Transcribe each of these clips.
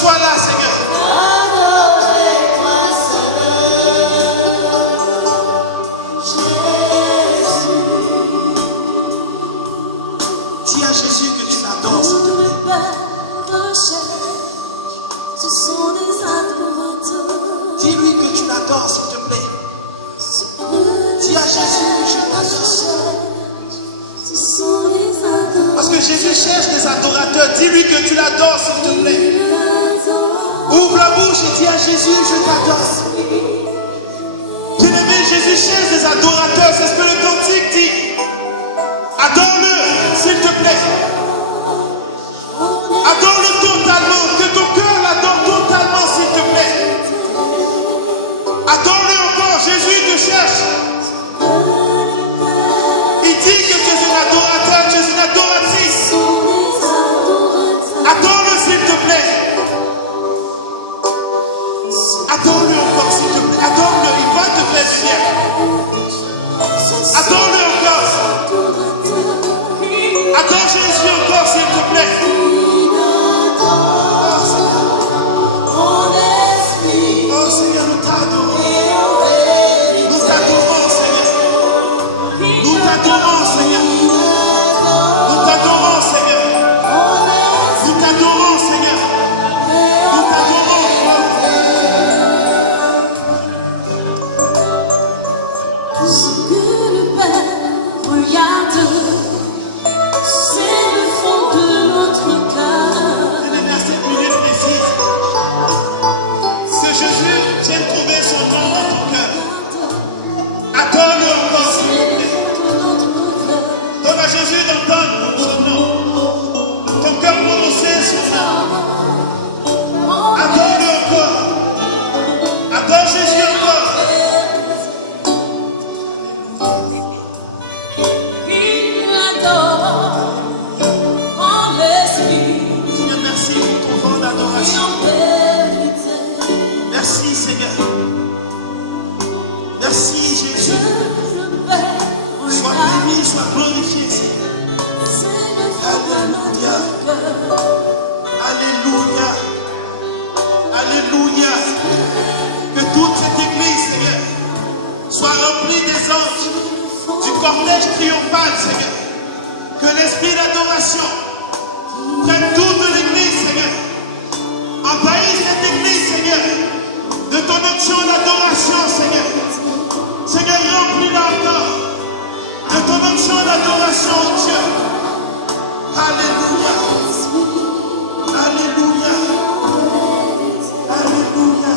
sois là, Seigneur. Dis à Jésus que tu l'adores, s'il te plaît. Dis-lui que tu l'adores, s'il te plaît. Dis à Jésus que je l'adore. Parce que Jésus cherche des adorateurs. Dis-lui que tu l'adores, s'il te plaît. Ouvre la bouche et dis à Jésus, je t'adore. Bien-aimé, Jésus cherche des adorateurs. C'est ce que le cantique dit. Adore-le, s'il te plaît. Adore-le totalement. Que ton cœur l'adore totalement, s'il te plaît. Adore-le encore. Jésus te cherche. Il dit que tu es un adorateur, tu es une adoratrice. Adore-le, s'il te plaît. Adore-le encore, s'il te plaît. Adore-le, il va te faire lumière. Adore-le encore. Adore Jésus encore, s'il te plaît. Oh Seigneur, nous t'adorons. Nous t'adorons, Seigneur. Nous t'adorons, Seigneur. Nous t'adorons, Seigneur. Nous t'adorons, Seigneur. Nous t'adorons. Ce que le Père regarde, c'est le fond de notre cœur. C'est les versets minutes précises. Que Jésus vienne trouver son nom dans ton cœur. Adore-le encore, s'il te plaît. Donne à Jésus d'entendre son nom. Ton cœur prononcer son nom. Adore-le encore. Adore Jésus encore. Il adore en l'esprit Seigneur, merci pour ton vent et d'adoration. en vérité. Merci, Seigneur. Merci, Jésus. Le Père Sois regarde, béni, sois glorifié, Seigneur. c'est le fond de notre cœur. Alléluia. Alléluia. Que toute cette église, Seigneur, soit remplie des anges, du cortège triomphal, Seigneur. Que l'esprit d'adoration prenne toute l'église, Seigneur. Envahisse cette église, Seigneur, de ton onction d'adoration, Seigneur. Seigneur, remplis-la encore de ton onction d'adoration, Dieu. Alléluia. Alléluia. Alléluia.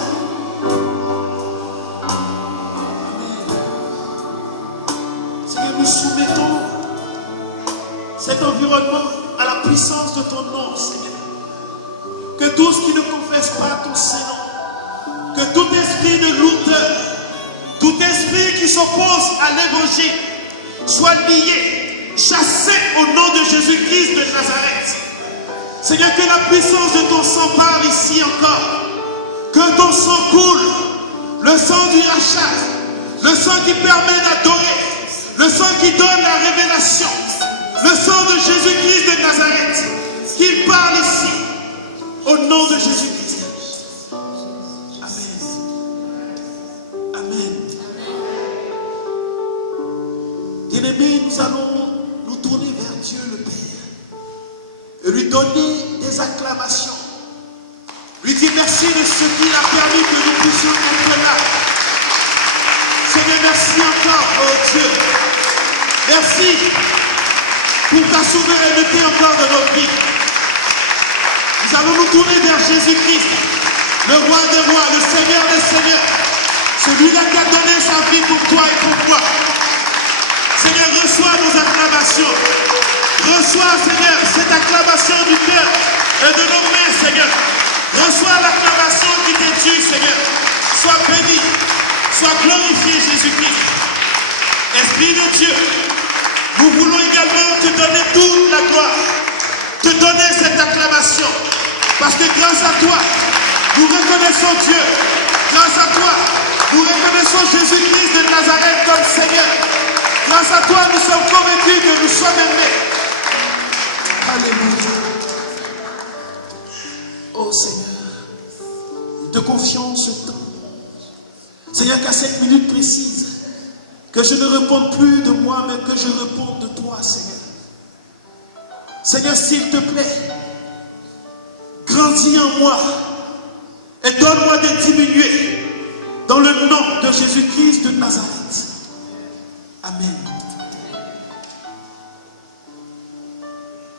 Seigneur, nous soumettons cet environnement à la puissance de ton nom, Seigneur. Que tous qui ne confessent pas ton Saint-Nom, que tout esprit de lourdeur, tout esprit qui s'oppose à l'évangile soit lié, chassé au nom de Jésus-Christ de Nazareth. Seigneur, que la puissance de ton sang parle ici encore. Que ton sang coule, le sang du rachat, le sang qui permet d'adorer, le sang qui donne la révélation, le sang de Jésus-Christ de Nazareth, qu'il parle ici, au nom de Jésus-Christ. Amen. Amen. Bien-aimés, nous allons nous tourner vers Dieu le Père et lui donner des acclamations. Lui dire merci de ce qu'il a permis que nous puissions être là. Seigneur, merci encore, oh Dieu. Merci pour ta souveraineté encore de nos vies. Nous allons nous tourner vers Jésus-Christ, le roi des rois, le Seigneur des seigneurs, celui-là qui a donné sa vie pour toi et pour moi. Seigneur, reçois nos acclamations. Reçois, Seigneur, cette acclamation du cœur et de nos mains, Seigneur. Reçois l'acclamation qui t'est due, Seigneur. Sois béni, sois glorifié, Jésus-Christ. Esprit de Dieu, nous voulons également te donner toute la gloire, te donner cette acclamation. Parce que grâce à toi, nous reconnaissons Dieu. Grâce à toi, nous reconnaissons Jésus-Christ de Nazareth comme Seigneur. Grâce à toi, nous sommes convaincus que nous sommes aimés. Alléluia. Oh Seigneur. te confions ce temps. Seigneur, qu'à cette minute précise, que je ne réponde plus de moi, mais que je réponde de toi, Seigneur. Seigneur, s'il te plaît, grandis en moi et donne-moi de diminuer dans le nom de Jésus-Christ de Nazareth. Amen.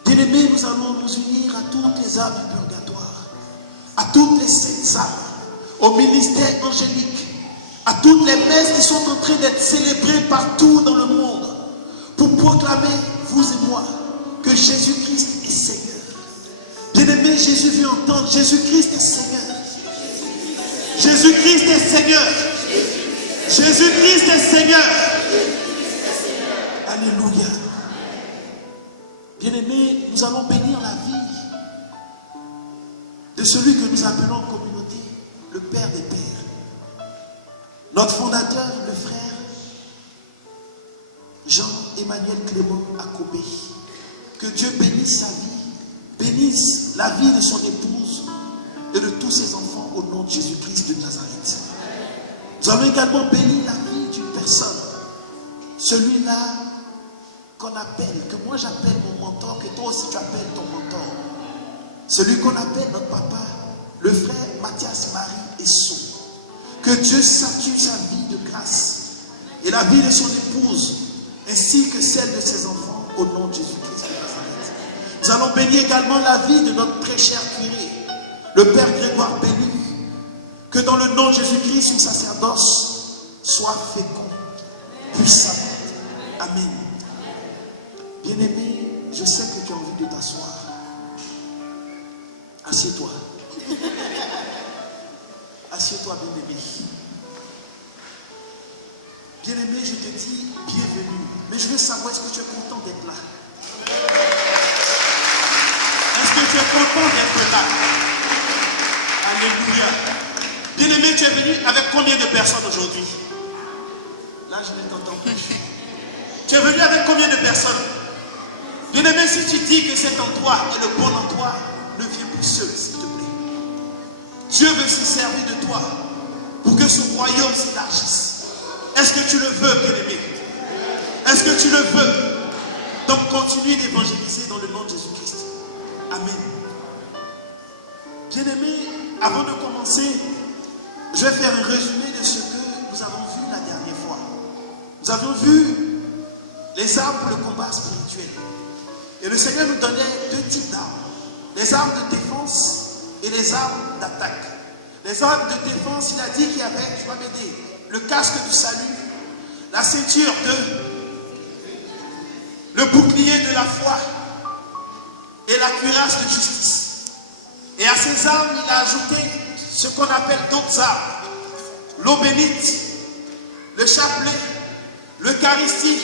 Bien-aimés, nous allons nous unir à toutes les âmes du purgatoire, à toutes les saintes âmes, au ministère angélique, à toutes les messes qui sont en train d'être célébrées partout dans le monde, pour proclamer, vous et moi, que Jésus-Christ est Seigneur. Bien-aimé, Jésus veut entendre, Jésus-Christ est Seigneur. Jésus-Christ est Seigneur. Jésus-Christ est Seigneur. Alléluia. Bien-aimé, nous allons bénir la vie de celui que nous appelons en communauté le Père des Pères. Notre fondateur, le frère Jean-Emmanuel Clément Akobé. Que Dieu bénisse sa vie, bénisse la vie de son épouse et de tous ses enfants au nom de Jésus-Christ de Nazareth. Nous allons également bénir la vie d'une personne, celui-là qu'on appelle, que moi j'appelle mon mentor, que toi aussi tu appelles ton mentor. Celui qu'on appelle notre papa, le frère Mathias Marie Esso. Que Dieu sature sa vie de grâce et la vie de son épouse, ainsi que celle de ses enfants, au nom de Jésus-Christ de Nazareth. Nous allons bénir également la vie de notre très cher curé, le Père Grégoire Béni. Que dans le nom de Jésus-Christ, son sacerdoce soit fécond, puissamment. Amen. Bien-aimé, je sais que tu as envie de t'asseoir. Assieds-toi. Assieds-toi, bien-aimé. Bien-aimé, je te dis bienvenue. Mais je veux savoir, est-ce que tu es content d'être là? Est-ce que tu es content d'être là? Alléluia. Bien-aimé, tu es venu avec combien de personnes aujourd'hui? Là, je ne t'entends plus. Tu es venu avec combien de personnes? Bien-aimé, si tu dis que cet endroit est le bon endroit, ne viens plus seul, s'il te plaît. Dieu veut se servir de toi pour que son royaume s'élargisse. Est-ce que tu le veux, bien-aimé? Est-ce que tu le veux? Donc continue d'évangéliser dans le nom de Jésus-Christ. Amen. Bien-aimé, avant de commencer, je vais faire un résumé de ce que nous avons vu la dernière fois. Nous avons vu les armes pour le combat spirituel. Et le Seigneur nous donnait deux types d'armes. Les armes de défense et les armes d'attaque. Les armes de défense, il a dit qu'il y avait, tu vas m'aider, le casque du salut, la ceinture le bouclier de la foi et la cuirasse de justice. Et à ces armes, il a ajouté ce qu'on appelle d'autres armes. L'eau bénite, le chapelet, l'Eucharistie.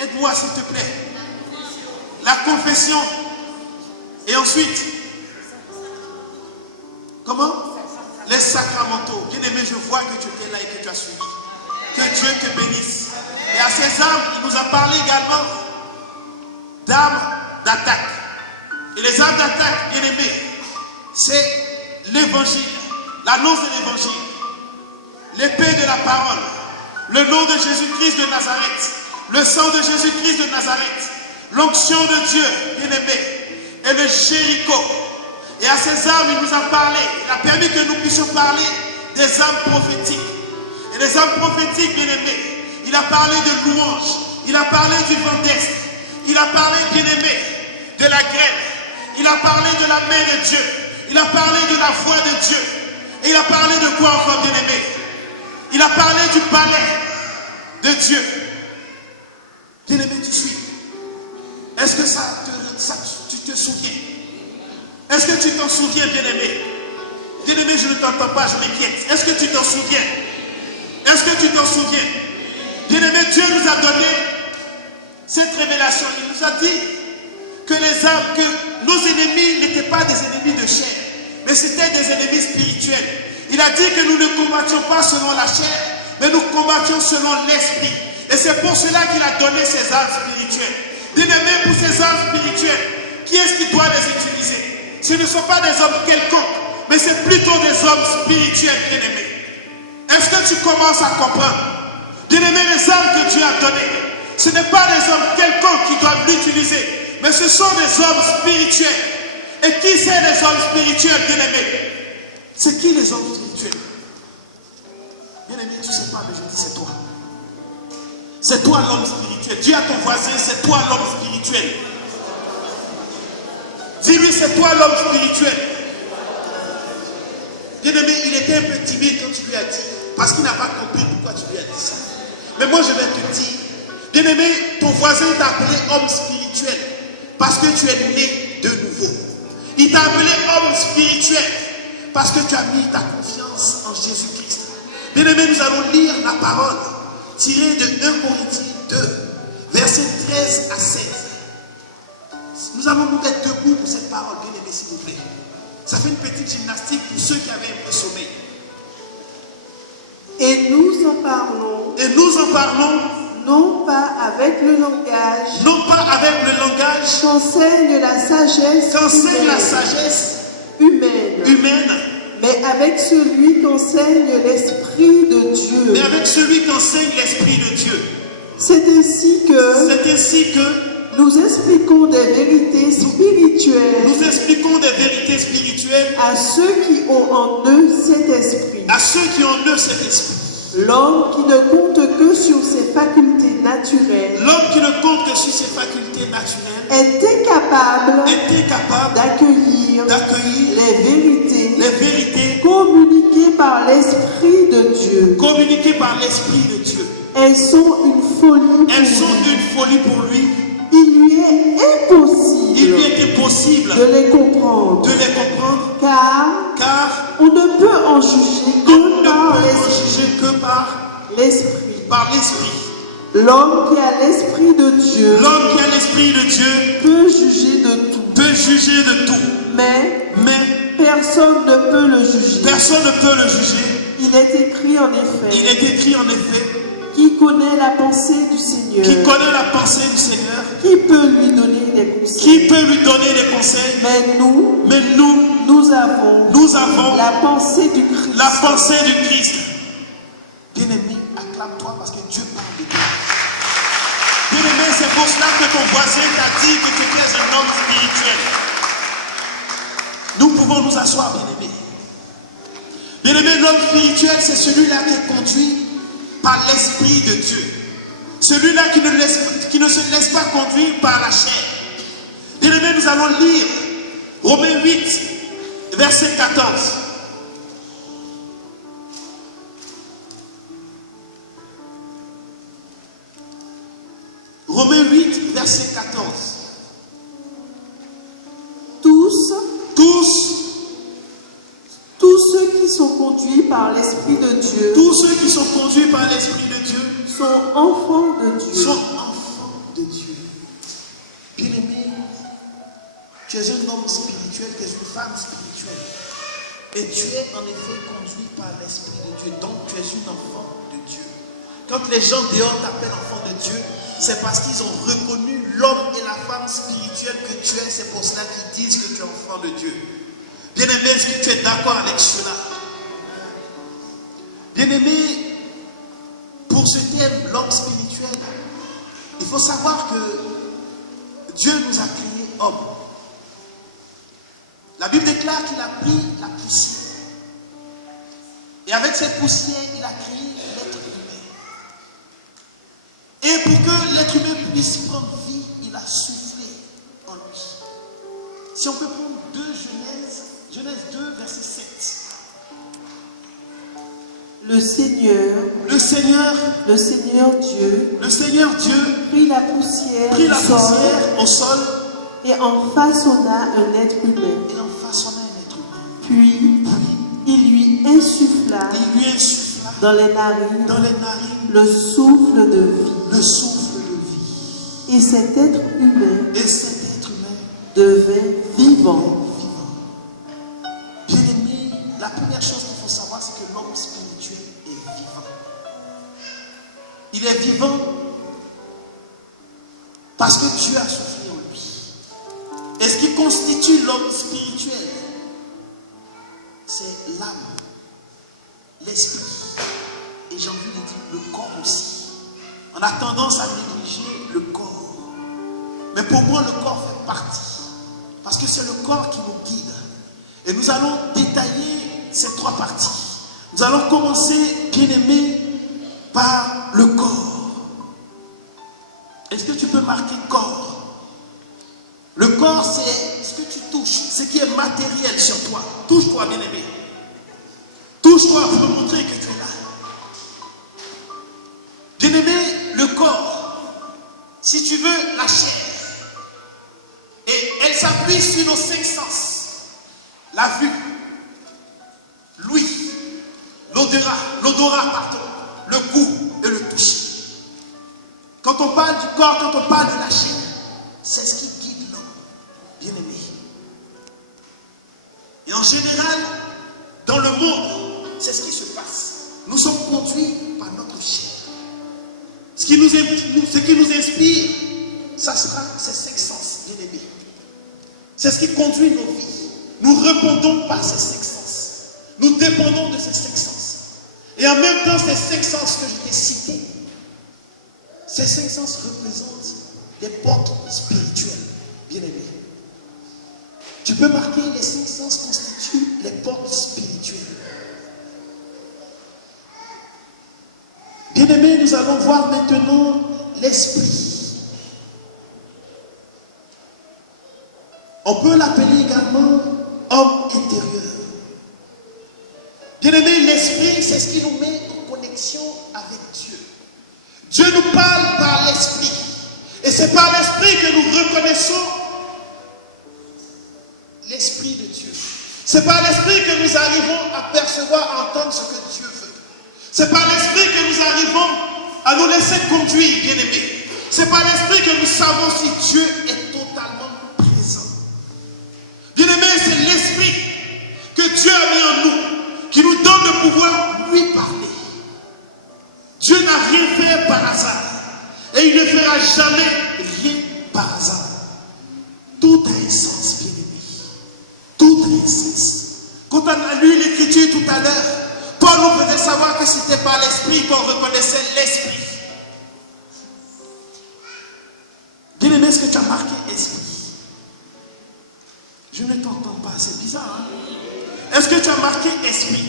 Aide-moi s'il te plaît. La confession. Et ensuite, comment? Les sacramentaux. Bien-aimé, je vois que tu étais là et que tu as suivi. Que Dieu te bénisse. Et à ces armes, il nous a parlé également d'armes d'attaque. Et les armes d'attaque, bien-aimé, c'est l'évangile, l'annonce de l'évangile, l'épée de la parole, le nom de Jésus-Christ de Nazareth, le sang de Jésus-Christ de Nazareth, l'onction de Dieu, bien-aimé, et le Jéricho. Et à ces armes, il nous a parlé, il a permis que nous puissions parler des armes prophétiques. Et les armes prophétiques, bien-aimés, il a parlé de louange, il a parlé du vent d'est, il a parlé, bien-aimé, de la grêle, il a parlé de la main de Dieu, il a parlé de la voix de Dieu, et il a parlé de quoi encore, bien-aimé? Il a parlé du palais de Dieu. Bien-aimé, tu suis? Est-ce que tu te souviens? Est-ce que tu t'en souviens, bien-aimé? Bien-aimé, je ne t'entends pas, je m'inquiète. Est-ce que tu t'en souviens? Est-ce que tu t'en souviens? Bien-aimé, Dieu nous a donné cette révélation. Il nous a dit que les armes, que nos ennemis n'étaient pas des ennemis de chair, mais c'était des ennemis spirituels. Il a dit que nous ne combattions pas selon la chair, mais nous combattions selon l'esprit. Et c'est pour cela qu'il a donné ces armes spirituelles. Bien-aimé, pour ces armes spirituelles, qui est-ce qui doit les utiliser? Ce ne sont pas des hommes quelconques, mais c'est plutôt des hommes spirituels, bien-aimés. Est-ce que tu commences à comprendre? Bien-aimés, les âmes que Dieu a données, ce n'est pas des hommes quelconques qui doivent l'utiliser, mais ce sont des hommes spirituels. Et qui c'est les hommes spirituels, bien-aimés? C'est qui les hommes spirituels? Bien-aimé, tu ne sais pas, mais je dis c'est toi. C'est toi l'homme spirituel. Dis à ton voisin, c'est toi l'homme spirituel. Dis-lui, c'est toi l'homme spirituel. Bien-aimé, il était un peu timide quand tu lui as dit, parce qu'il n'a pas compris pourquoi tu lui as dit ça. Mais moi, je vais te dire, bien-aimé, ton voisin t'a appelé homme spirituel parce que tu es né de nouveau. Il t'a appelé homme spirituel parce que tu as mis ta confiance en Jésus-Christ. Bien-aimé, nous allons lire la parole tirée de 1 Corinthiens 2, versets 13 à 16. Nous allons nous mettre debout pour cette parole, bien-aimé, s'il vous plaît. Ça fait une petite gymnastique pour ceux qui avaient un peu sommeil. Et nous en parlons. Et nous en parlons. Non pas avec le langage. Non pas avec le langage. Qu'enseigne la sagesse. Qu'enseigne la sagesse humaine. Mais avec celui qu'enseigne l'Esprit de Dieu. Mais avec celui qu'enseigne l'Esprit de Dieu. C'est ainsi que nous expliquons des vérités spirituelles. Nous expliquons des vérités spirituelles à ceux qui ont en eux cet esprit. À ceux qui ont en eux cet esprit. L'homme qui ne compte que sur ses facultés naturelles. L'homme qui ne compte que sur ses facultés naturelles est incapable d'accueillir les vérités communiquées par l'Esprit de Dieu. Communiquées par l'Esprit de Dieu. Elles sont une folie pour lui. Il lui est impossible de les comprendre. Car on ne peut en juger que par l'Esprit. L'homme qui a l'Esprit de Dieu peut juger de tout. Mais personne ne peut le juger. Il est écrit en effet. Qui connaît la pensée du Seigneur? Qui peut lui donner des conseils? Mais nous avons la pensée du Christ. Bien-aimé, acclame-toi parce que Dieu parle de toi. Bien-aimé, c'est pour cela que ton voisin t'a dit que tu es un homme spirituel. Nous pouvons nous asseoir, bien-aimé. Bien-aimé, l'homme spirituel, c'est celui-là qui est conduit par l'Esprit de Dieu. Celui-là qui ne se laisse pas conduire par la chair. Bien-aimé, nous allons lire Romains 8, verset 14. Romains 8, verset 14. Tous ceux qui sont conduits par l'Esprit de Dieu. Sont enfants de Dieu. Bien-aimé, tu es un homme spirituel, tu es une femme spirituelle. Et tu es en effet conduit par l'Esprit de Dieu. Donc tu es une enfant de Dieu. Quand les gens dehors t'appellent enfant de Dieu, c'est parce qu'ils ont reconnu l'homme et la femme spirituelle que tu es. C'est pour cela qu'ils disent que tu es enfant de Dieu. Bien-aimé, est-ce que tu es d'accord avec cela? Bien-aimé, pour ce thème, l'homme spirituel, il faut savoir que Dieu nous a créés hommes. La Bible déclare qu'il a pris la poussière. Et avec cette poussière, il a créé l'être humain. Et pour que l'être humain puisse prendre vie, il a soufflé en lui. Si on peut prendre Genèse 2, verset 7. Le Seigneur Dieu prit la poussière au sol et en façonna un être humain. Puis il lui insuffla dans les narines le souffle de vie. Et cet être humain devint vivant. Bien-aimé, la première chose qu'il faut savoir, c'est que l'homme spirituel est vivant. Il est vivant parce que Dieu a soufflé en lui. Et ce qui constitue l'homme spirituel, c'est l'âme, l'esprit, et j'ai envie de dire le corps aussi. On a tendance à négliger le corps. Mais pour moi, le corps fait partie. Parce que c'est le corps qui nous guide. Et nous allons détailler ces trois parties. Nous allons commencer, bien-aimé, par le corps. Est-ce que tu peux marquer corps? Le corps, c'est ce que tu touches, ce qui est matériel sur toi. Touche-toi, bien-aimé. Touche-toi pour me montrer que tu es là. Bien-aimé, le corps, si tu veux, la chair. Et elle s'appuie sur nos 5 sens. La vue, l'ouïe, l'odorat, le goût et le toucher. Quand on parle du corps, quand on parle de la chair, c'est ce qui guide l'homme, bien-aimé. Et en général, dans le monde, c'est ce qui se passe. Nous sommes conduits par notre chair. Ce qui nous inspire, ça sera ces 5 sens, bien-aimés. C'est ce qui conduit nos vies. Nous répondons par ces 5 sens. Nous dépendons de ces 5 sens. Et en même temps, ces 5 sens que je t'ai cités, ces 5 sens représentent des portes spirituelles, bien-aimés. Tu peux marquer les 5 sens constituent les portes spirituelles. Bien-aimés, nous allons voir maintenant l'esprit. On peut l'appeler également homme intérieur. Bien-aimés, l'esprit, c'est ce qui nous met en connexion avec Dieu. Dieu nous parle par l'esprit. Et c'est par l'esprit que nous reconnaissons l'esprit de Dieu. C'est par l'esprit que nous arrivons à percevoir, à entendre ce que Dieu veut. C'est par l'esprit que nous arrivons à nous laisser conduire, bien-aimés. C'est par l'esprit que nous savons si Dieu est totalement présent. Bien-aimés, c'est l'esprit que Dieu a mis en nous, qui nous donne le pouvoir de lui parler. Dieu n'a rien fait par hasard. Et il ne fera jamais rien par hasard. Tout a un sens, bien-aimé. Tout a un sens. Quand on a lu l'écriture tout à l'heure, Paul nous faisait savoir que c'était par l'esprit qu'on reconnaissait l'esprit. Bien-aimé, est-ce que tu as marqué esprit? Je ne t'entends pas, c'est bizarre, hein? Est-ce que tu as marqué esprit?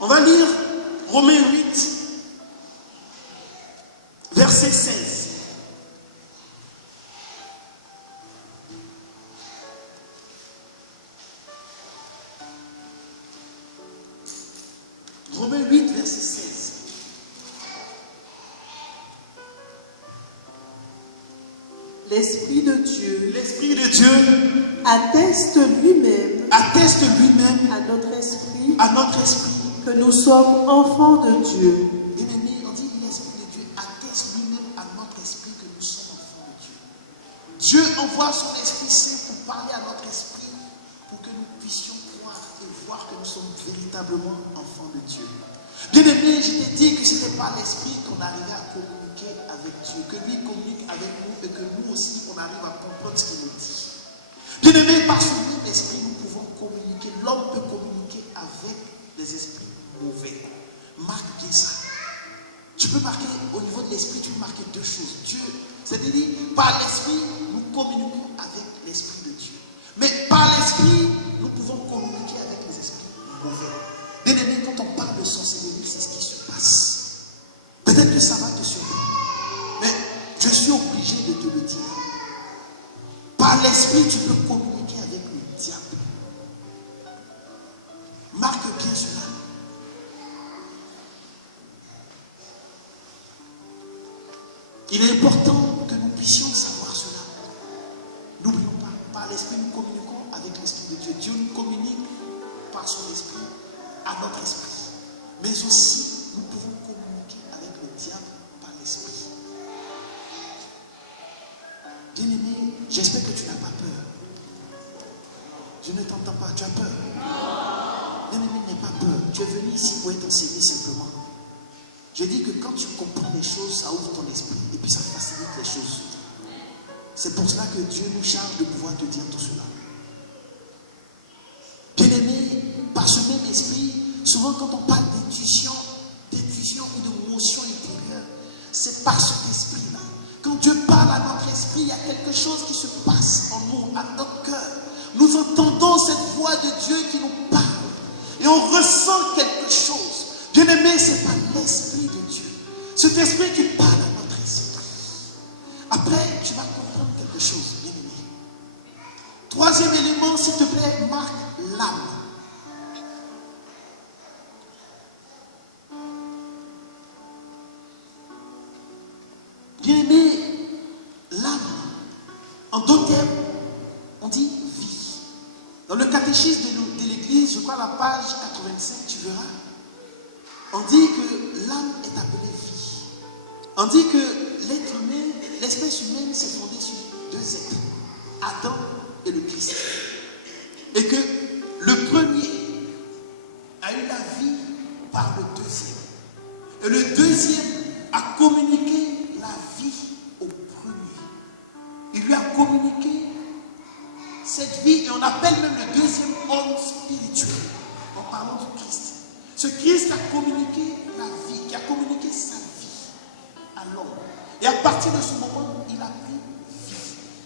On va lire Romains 8, verset 16. Romains 8, verset 16. L'Esprit de Dieu atteste lui-même à notre esprit que nous sommes enfants de Dieu. Bien-aimé, on dit l'Esprit de Dieu atteste lui-même à notre esprit que nous sommes enfants de Dieu. Dieu envoie son Esprit Saint pour parler à notre esprit, pour que nous puissions croire et voir que nous sommes véritablement enfants de Dieu. Bien-aimé, je t'ai dit que c'était par l'Esprit qu'on arrivait à communiquer avec Dieu, que lui communique avec nous et que nous aussi on arrive à comprendre ce qu'il nous dit. Bien-aimé, par ce même esprit, nous pouvons communiquer. L'homme peut communiquer avec des esprits mauvais. Marque bien ça. Tu peux marquer au niveau de l'esprit, tu peux marquer 2 choses. Dieu, c'est-à-dire, par l'esprit, nous communiquons avec l'esprit de Dieu. Mais par l'esprit, nous pouvons communiquer avec les esprits mauvais. Bien-aimé, quand on parle de sorcellerie, c'est ce qui se passe. Peut-être que ça va te surprendre. Mais je suis obligé de te le dire. Par l'esprit, tu peux communiquer avec le diable. Marque bien cela. Il est important que nous puissions savoir cela. N'oublions pas, par l'esprit, nous communiquons avec l'esprit de Dieu. Dieu nous communique par son esprit à notre esprit. Mais aussi, nous pouvons communiquer avec le diable par l'esprit. Bien-aimé, j'espère que tu n'as pas peur. Je ne t'entends pas, tu as peur. Bien-aimé, n'aie pas peur. Tu es venu ici pour être enseigné simplement. Je dis que quand tu comprends les choses, ça ouvre ton esprit et puis ça facilite les choses. C'est pour cela que Dieu nous charge de pouvoir te dire tout cela. Bien-aimé, souvent quand on parle d'intuition ou de motion intérieure, c'est par cet esprit-là. Quand Dieu parle à notre esprit, il y a quelque chose qui se passe en nous, à notre cœur. Nous entendons cette voix de Dieu qui nous parle. Et on ressent quelque chose. Bien-aimé, ce n'est pas l'esprit de Dieu. Cet esprit qui parle à notre esprit. Après, tu vas comprendre quelque chose, bien-aimé. Troisième élément, s'il te plaît, marque l'âme. Bien-aimé, l'âme, en d'autres termes, on dit vie. Dans le catéchisme de l'Église, je crois la page 85, tu verras, on dit que l'âme est appelée vie. On dit que l'être humain, l'espèce humaine s'est fondée sur deux êtres, Adam et le Christ. Et que le premier a eu la vie par le deuxième. Et le deuxième a communiqué la vie au premier. Il lui a communiqué cette vie et on appelle même le deuxième homme spirituel en parlant du Christ. Ce Christ a communiqué la vie, qui a communiqué sa vie à l'homme. Et à partir de ce moment, il a pris vie.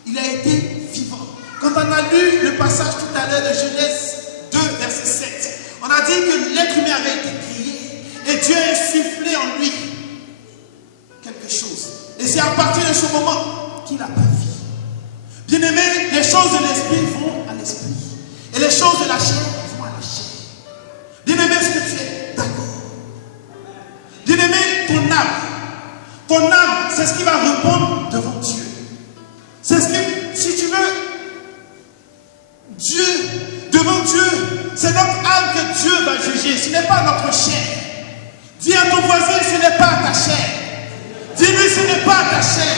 Il a été vivant. Quand on a lu le passage tout à l'heure de Genèse 2, verset 7, on a dit que l'être humain avait été créé et Dieu a insufflé en lui quelque chose. Et c'est à partir de ce moment qu'il a pris vie. Bien-aimé, les choses de l'esprit vont à l'esprit. Et les choses de la chair vont à la chair. Bien-aimé, est-ce que tu es d'accord? Bien-aimé, ton âme, c'est ce qui va répondre devant Dieu. C'est ce qui, si tu veux, Dieu, devant Dieu, c'est notre âme que Dieu va juger. Ce n'est pas notre chair. Dis à ton voisin, ce n'est pas ta chair. Dis-lui, ce n'est pas ta chair.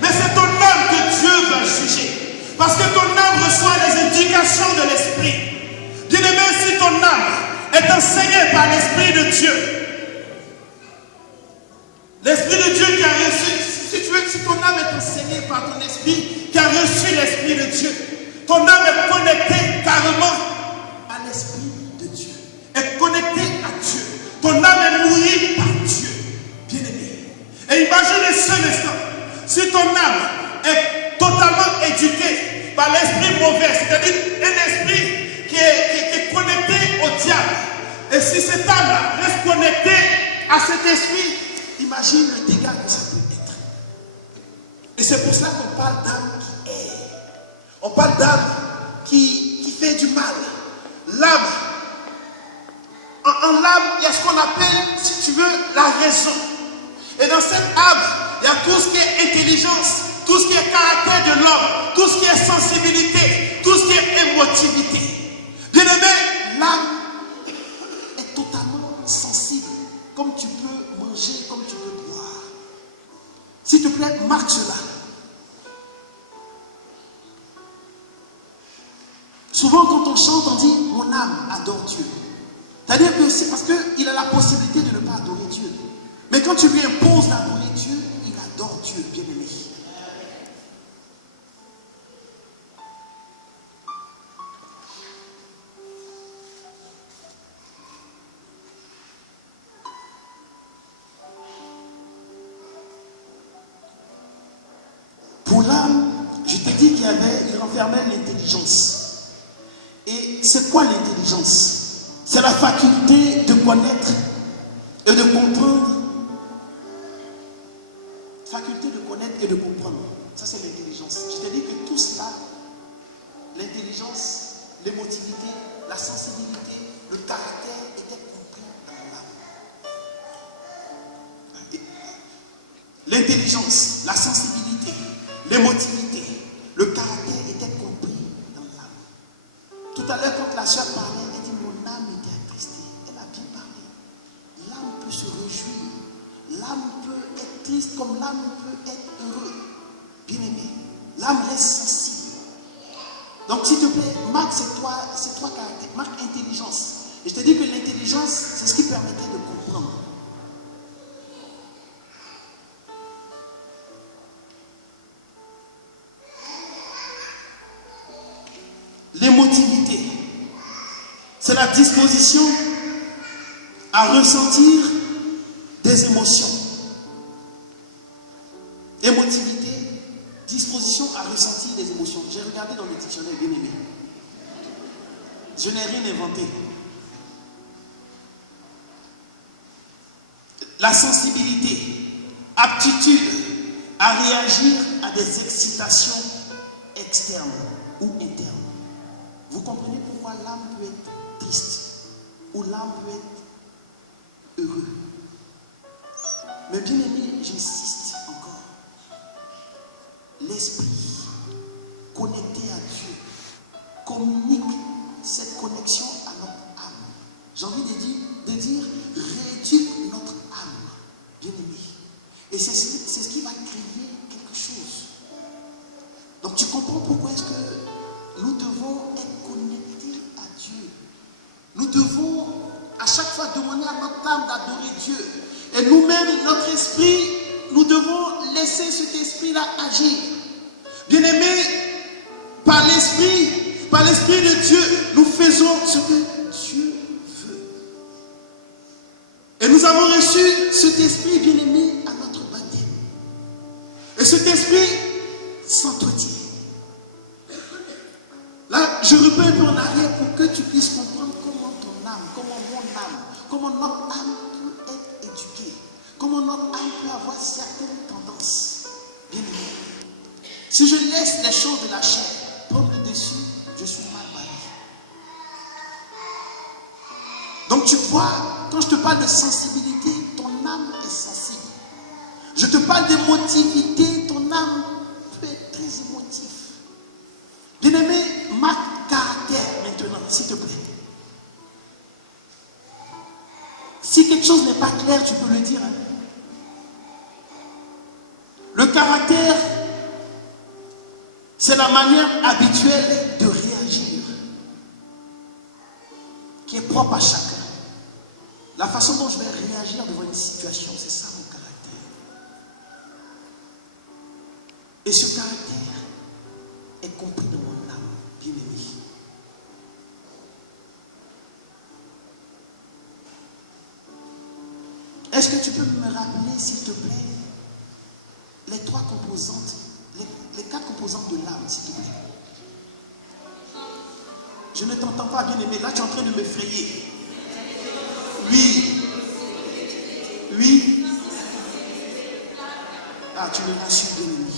Mais c'est ton âme que Dieu va juger. Parce que ton âme reçoit les indications de l'esprit. Bien-aimé, si ton âme est enseignée par l'esprit de Dieu, l'esprit de Dieu qui a reçu, si tu veux, si ton âme est enseignée par ton esprit qui a reçu l'esprit de Dieu, ton âme est connectée carrément à l'esprit de Dieu, est connectée à Dieu. Ton âme est nourrie par Dieu, bien-aimé. Et imaginez ce instant, si ton âme est totalement éduquée par l'esprit mauvais, c'est-à-dire un esprit qui est connecté au diable, et si cette âme-là reste connectée à cet esprit, imagine le dégât que ça peut être. Et c'est pour cela qu'on parle d'âme qui erre. On parle d'âme qui fait du mal. L'âme. En l'âme, il y a ce qu'on appelle, si tu veux, la raison. Et dans cette âme, il y a tout ce qui est intelligence, tout ce qui est caractère de l'homme, tout ce qui est sensibilité, tout ce qui est émotivité. Bien-aimé, l'âme est totalement sensible. Comme tu peux manger, comme tu peux boire. S'il te plaît, marque cela. Souvent, quand on chante, on dit « Mon âme adore Dieu ». C'est-à-dire que c'est parce qu'il a la possibilité de ne pas adorer Dieu. Mais quand tu lui imposes d'adorer Dieu, il adore Dieu, bien-aimé. Pour l'âme, je t'ai dit qu'il renfermait l'intelligence. Et c'est quoi l'intelligence? C'est la faculté de connaître et de comprendre. Faculté de connaître et de comprendre. Ça, c'est l'intelligence. Je t'ai dit que tout cela, l'intelligence, l'émotivité, la sensibilité, le caractère, étaient compris dans l'âme. L'intelligence, la sensibilité, l'émotivité, le caractère étaient compris dans l'âme. Tout à l'heure, quand la sœur parlait, elle dit, mon âme était attristée. Elle a bien parlé. L'âme peut se réjouir. L'âme peut être triste comme l'âme peut être heureux. Bien aimé. L'âme reste sensible. Donc, s'il te plaît, marque ces trois caractères. Marque intelligence. Et je te dis que l'intelligence, c'est ce qui permettait de comprendre. L'émotivité, c'est la disposition à ressentir des émotions. Émotivité, disposition à ressentir des émotions. J'ai regardé dans le dictionnaire, bien aimé. Je n'ai rien inventé. La sensibilité, aptitude à réagir à des excitations externes ou internes. Vous comprenez pourquoi l'âme peut être triste ou l'âme peut être heureux. Mais bien aimé, j'insiste encore. L'esprit connecté à Dieu communique cette connexion à notre âme. J'ai envie de dire rééduque notre âme, bien aimé. Et c'est ce qui va créer quelque chose. Donc tu comprends pourquoi est-ce que nous devons être connectés à Dieu. Nous devons à chaque fois demander à notre âme d'adorer Dieu. Et nous-mêmes, notre esprit, nous devons laisser cet esprit-là agir. Bien aimé, par l'esprit de Dieu, nous faisons ce que Dieu veut. Et nous avons reçu cet esprit, bien aimé, à notre baptême. Et cet esprit s'entretient. Là, je reviens un peu en arrière pour que tu puisses comprendre comment ton âme, comment mon âme, comment notre âme peut être éduquée, comment notre âme peut avoir certaines tendances. Bien aimé. Si je laisse les choses de la chair prendre le dessus, je suis mal barré. Donc tu vois, quand je te parle de sensibilité, ton âme est sensible. Je te parle d'émotivité, ton âme peut être très émotive. Bien-aimé, marque caractère maintenant, s'il te plaît. Si quelque chose n'est pas clair, tu peux le dire. Le caractère, c'est la manière habituelle de réagir, qui est propre à chacun. La façon dont je vais réagir devant une situation, c'est ça mon caractère. Et ce caractère est compris dans mon âme, bien aimé. Est-ce que tu peux me rappeler, s'il te plaît, les trois composantes, les quatre composantes de l'âme, s'il te plaît? Je ne t'entends pas, bien aimé. Là, tu es en train de m'effrayer. Oui. Oui. Ah, tu me rassures, bien aimé.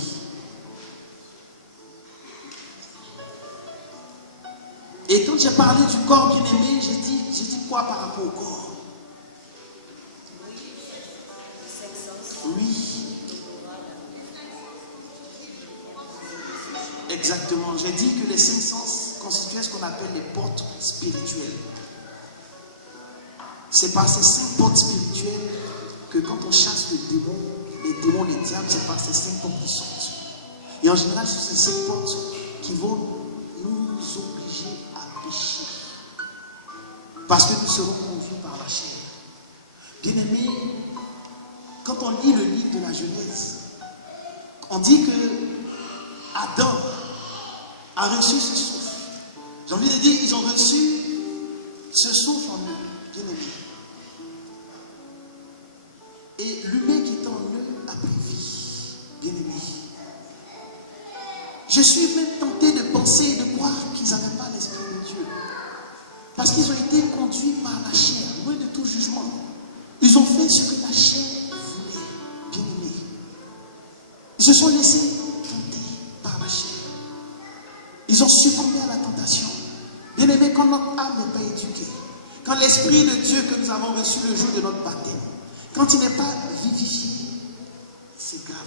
Et quand j'ai parlé du corps, bien aimé, j'ai dit quoi par rapport au corps? Oui. Exactement. J'ai dit que les cinq sens constituaient ce qu'on appelle les portes spirituelles. C'est par ces cinq portes spirituelles que quand on chasse les démons, les diables, c'est par ces cinq portes qui sortent. Et en général, ce sont ces cinq portes qui vont nous obliger à pécher. Parce que nous serons conduits par la chair. Bien aimé, quand on lit le livre de la Genèse, on dit que Adam a reçu ce souffle. J'ai envie de dire, ils ont reçu ce souffle en eux, bien aimé. Et l'humain qui est en eux a pris vie, bien aimé. Je suis même tenté de penser et de croire qu'ils n'avaient pas l'esprit de Dieu. Parce qu'ils ont été conduits par la chair, loin de tout jugement. Ils ont fait ce que la chair voulait, bien aimé. Ils se sont laissés tenter par la chair. Ils ont succombé à la tentation. Bien aimé, quand notre âme n'est pas éduquée, quand l'esprit de Dieu que nous avons reçu le jour de notre baptême, quand il n'est pas vivifié, c'est grave.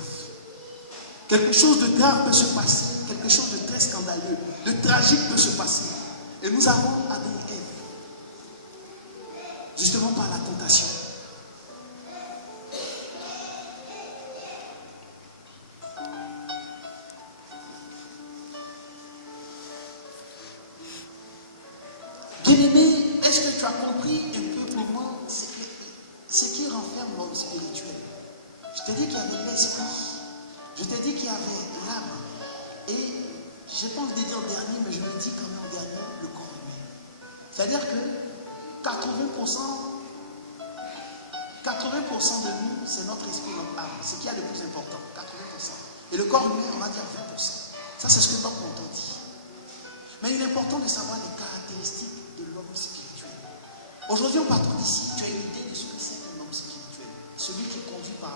Quelque chose de grave peut se passer, quelque chose de très scandaleux, de tragique peut se passer. Et nous avons Adam et Ève, justement par la tentation. Bien-aimé, est-ce que tu as compris un peu pour moi ce qui renferme l'homme spirituel? Je t'ai dit qu'il y avait l'esprit, je t'ai dit qu'il y avait l'âme, et je n'ai pas envie de dire dernier, mais je le dis quand même en dernier, le corps humain. C'est-à-dire que 80% 80% de nous, c'est notre esprit, notre âme. C'est ce qui est le plus important, 80%. Et le corps humain, on va dire 20%. Ça, c'est ce que notre mentor dit. Mais il est important de savoir les caractéristiques de l'homme spirituel. Aujourd'hui, en partant d'ici, tu as une idée de ce que c'est un homme spirituel. Celui qui est conduit par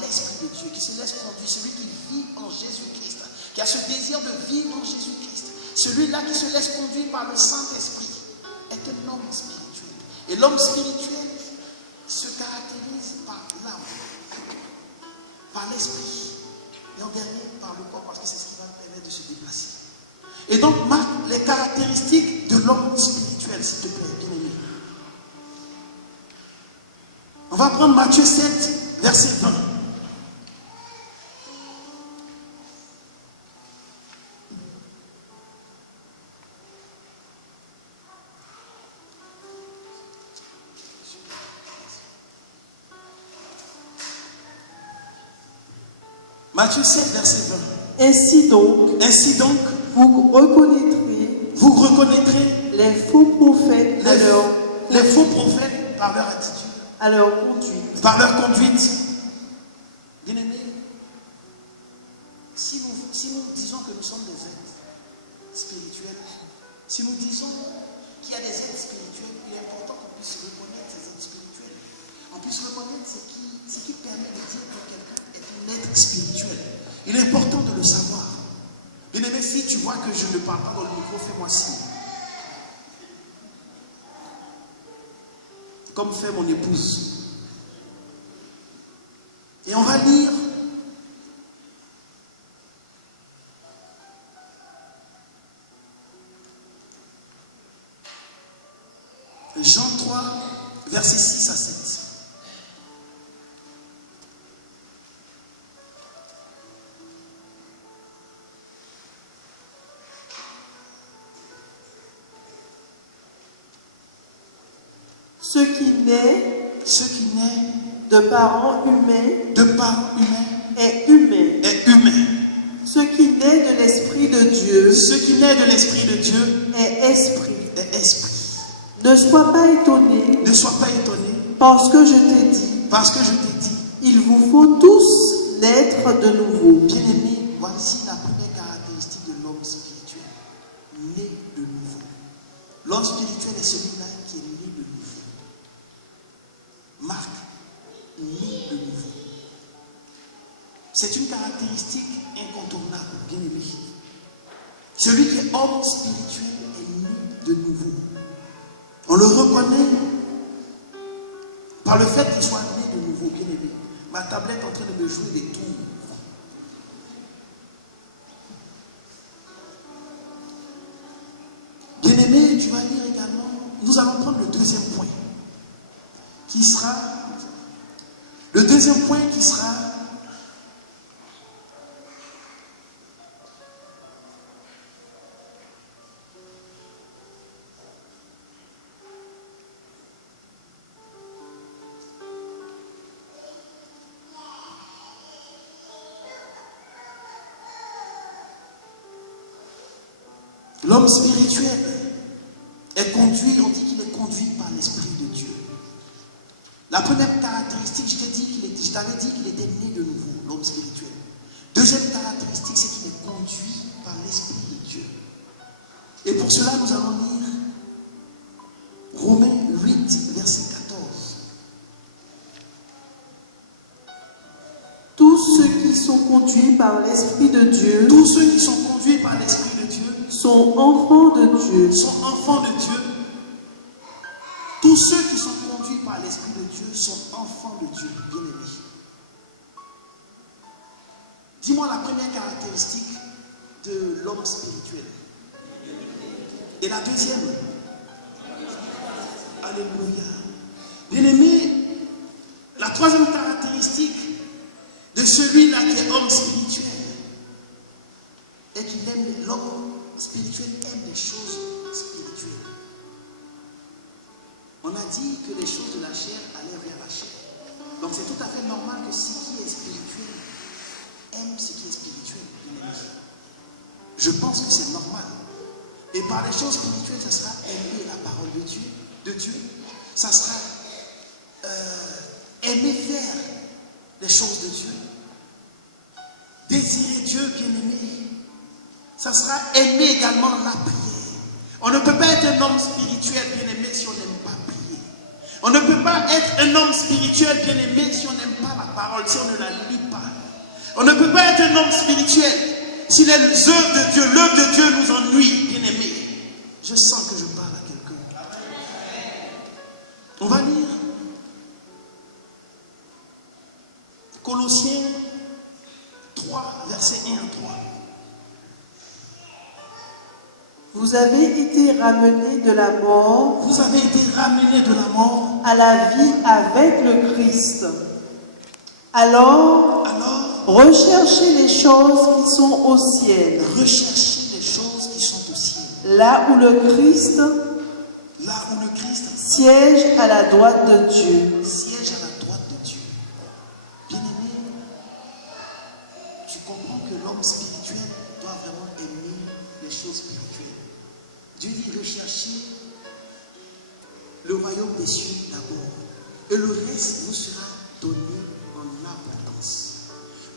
l'Esprit de Dieu, qui se laisse conduire, celui qui vit en Jésus-Christ, qui a ce désir de vivre en Jésus-Christ. Celui-là qui se laisse conduire par le Saint-Esprit est un homme spirituel. Et l'homme spirituel se caractérise par l'âme, par l'esprit, et en dernier par le corps, parce que c'est ce qui va permettre de se déplacer. Et donc, marque les caractéristiques de l'homme spirituel, s'il te plaît, bien aimé. On va prendre Matthieu 7, verset 20. Matthieu 7, verset 20. Ainsi donc, vous reconnaîtrez les faux prophètes par leur attitude, à leur conduite. Par leur conduite. Bien aimé, si nous disons que nous sommes des êtres spirituels, si nous disons qu'il y a des êtres spirituels, il est important qu'on puisse reconnaître ces êtres spirituels. On puisse reconnaître ce qui permet de dire que quelqu'un est un être spirituel. Il est important de le savoir. Bien aimé, si tu vois que je ne parle pas dans le micro, fais-moi signe. Comme fait mon épouse. Et on va lire Jean 3, versets 6 à 7. Ce qui naît de parents humains est humain. Ce qui naît de l'Esprit de Dieu est esprit. Ne sois pas étonné. Parce que je t'ai dit. Il vous faut tous naître de nouveau. Bien aimé, voici la première caractéristique de l'homme spirituel. Né de nouveau. L'homme spirituel est celui-là qui est né de nouveau. Marc, né de nouveau. C'est une caractéristique incontournable, bien aimé. Celui qui est homme spirituel est né de nouveau. On le reconnaît par le fait qu'il soit né de nouveau, bien aimé. Ma tablette est en train de me jouer des tours. Bien aimé, tu vas lire également. Nous allons prendre le deuxième point. Le deuxième point qui sera l'homme spirituel est conduit, on dit qu'il est conduit par l'Esprit de Dieu. La première caractéristique, je t'avais dit qu'il était né de nouveau, l'homme spirituel. Deuxième caractéristique, c'est qu'il est conduit par l'Esprit de Dieu. Et pour cela, nous allons lire Romains 8, verset 14. Tous ceux qui sont conduits par l'Esprit de Dieu sont enfants de Dieu. Tous ceux qui sont conduits par l'Esprit de Dieu sont enfants de Dieu, bien-aimés. Dis-moi la première caractéristique de l'homme spirituel. Et la deuxième. Alléluia. Bien-aimé, la troisième caractéristique de celui-là qui est homme spirituel est qu'il aime, l'homme spirituel aime les choses spirituelles. On a dit que les choses de la chair allaient vers la chair. Donc c'est tout à fait normal que ce qui est spirituel aime ce qui est spirituel. Je pense que c'est normal. Et par les choses spirituelles, ça sera aimer la parole de Dieu. Ça sera aimer faire les choses de Dieu. Désirer Dieu, bien-aimé, ça sera aimer également la prière. On ne peut pas être un homme spirituel, bien-aimé, si on n'aime pas prier. On ne peut pas être un homme spirituel, bien-aimé, si on n'aime pas la parole, si on ne la lit pas. On ne peut pas être un homme spirituel si les œuvres de Dieu, l'œuvre de Dieu nous ennuie, bien-aimé. Je sens que je parle à quelqu'un. On va lire Colossiens 3, versets 1 à 3. Vous avez été ramenés de la mort. Vous avez été ramenés de la mort à la vie avec le Christ. Alors, recherchez les choses qui sont au ciel. Recherchez les choses qui sont au ciel. Là où le Christ siège à la droite de Dieu. Siège à la droite de Dieu. Bien-aimé, tu comprends que l'homme spirituel doit vraiment aimer les choses spirituelles. Dieu dit rechercher le royaume des cieux d'abord. Et le reste vous sera donné en abondance.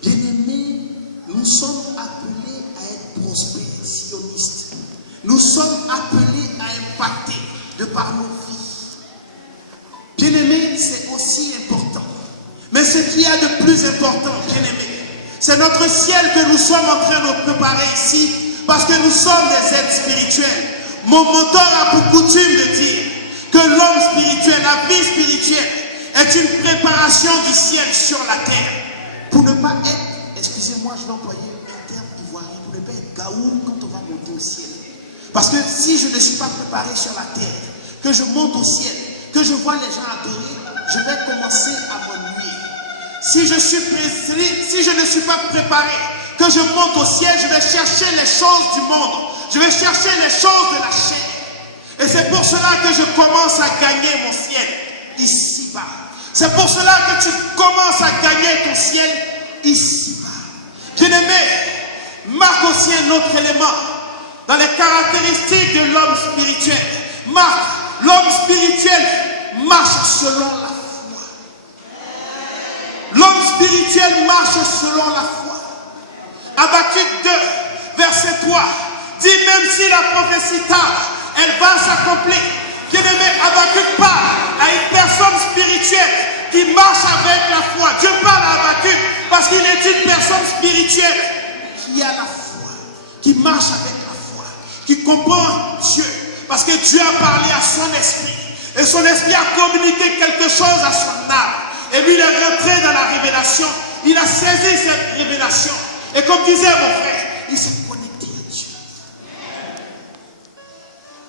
Bien-aimés, nous sommes appelés à être prospères, sionistes. Nous sommes appelés à impacter de par nos vies. Bien-aimés, c'est aussi important. Mais ce qu'il y a de plus important, bien-aimés, c'est notre ciel que nous sommes en train de préparer ici, parce que nous sommes des êtres spirituels. Mon mentor a pour coutume de dire que l'homme spirituel, la vie spirituelle, est une préparation du ciel sur la terre. Pour ne pas être, excusez-moi, je vais employer un terme ivoirien, pour ne pas être gaou quand on va monter au ciel. Parce que si je ne suis pas préparé sur la terre, que je monte au ciel, que je vois les gens adorer, je vais commencer à m'ennuyer. Si je ne suis pas préparé, que je monte au ciel, je vais chercher les choses du monde. Je vais chercher les choses de la chair. Et c'est pour cela que je commence à gagner mon ciel ici-bas. C'est pour cela que tu commences à gagner ton ciel ici-bas. Bien-aimé, marque aussi un autre élément dans les caractéristiques de l'homme spirituel. Marque, l'homme spirituel marche selon la foi. L'homme spirituel marche selon la foi. Habakkuk 2, verset 3, dit même si la prophétie tarde, elle va s'accomplir. Bien-aimé, Habakkuk parle à une personne spirituelle qui marche avec la foi. Dieu parle à Habakkuk parce qu'il est une personne spirituelle qui a la foi, qui marche avec la foi, qui comprend Dieu. Parce que Dieu a parlé à son esprit. Et son esprit a communiqué quelque chose à son âme. Et lui, il est rentré dans la révélation. Il a saisi cette révélation. Et comme disait mon frère, il s'est connecté à Dieu.